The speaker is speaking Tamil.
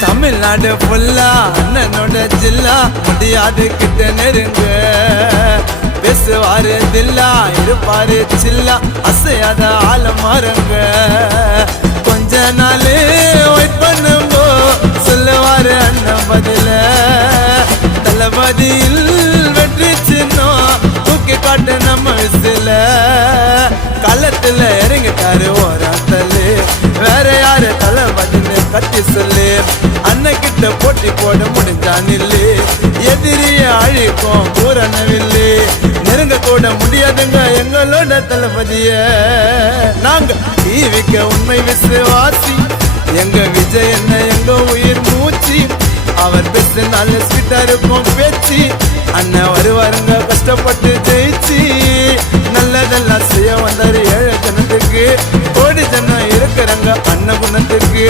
தமிழ்நாடு ஃபுல்லா அண்ணனோட ஜில்லா முடியாது கிட்ட நெருங்க பேசுவாரு தில்லா இருப்பாரு சில்லா அசையாத ஆள மாறுங்க கொஞ்ச நாள் வெயிட் பண்ணும்போ சொல்லுவாரு அண்ணன் பதில தளபதியில் வெற்றி சின்னம் தூக்கி காட்டு நம்ம விசில களத்துல இறங்கிட்டாரு ஓராத்தல்லு வேற யாரு தளபதின்னு கத்தி சொல்லு அண்ணன் கிட்ட போட்டி போட முடிஞ்சா நில்லு எதிரிய அழிக்கும் பூரணவில்லு நெருங்க கூட முடியாதுங்க எங்களோட தளபதிய நாங்க டிவிக்க உண்மை விசுவாசி எங்க விஜய் என்ன எங்க உயிர் மூச்சு அவர் பேச நல்ல ஸ்வீட்டா இருக்கும் பேச்சு அண்ணன் வருவாருங்க கஷ்டப்பட்டு ஜெயிச்சு நல்லதெல்லாம் செய்ய வந்தாரு ஏழை ஜனத்துக்கு கோடி ஜனம் இருக்கிறாங்க அண்ணன் குணத்துக்கு